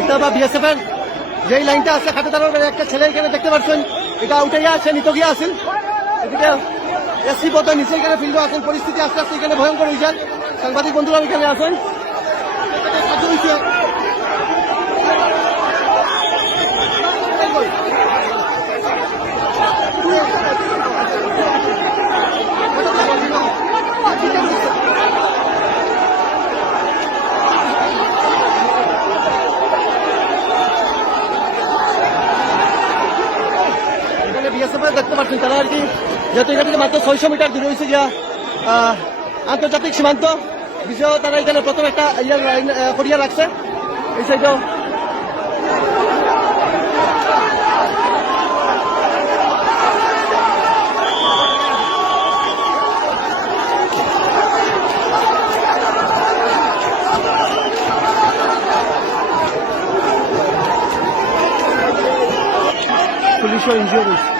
দেখতে পাবা বিএসএফ এর। যেই লাইনটা আছে খাটে দাঁড়ানোর একটা ছেলে এখানে দেখতে পাচ্ছেন। এটা উঠে আছে নিত গিয়ে আসেন এদিকে এসি পথে নিচে এখানে ফিল্ড আছেন। পরিস্থিতি আস্তে আস্তে এখানে ভয়ঙ্কর হয়েছেন সাংবাদিক বন্ধুরা এখানে আছেন বিএসএফ দেখতে পাচ্ছেন তারা আর কি। যেহেতু এখান থেকে মাত্র ছয়শো মিটার দূরে আন্তর্জাতিক সীমান্ত। বিষয়েও তারা এখানে প্রথম একটা লাইন করিয়া রাখছে। এই সাইডেও। পুলিশও এনজিও রয়েছে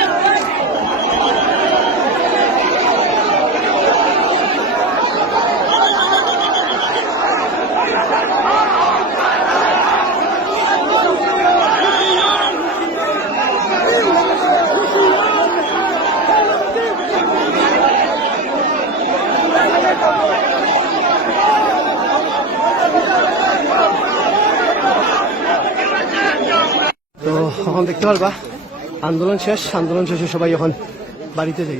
তো এখন দেখতে পারবা আন্দোলন শেষ আন্দোলন শেষে সবাই এখন বাড়িতে যাই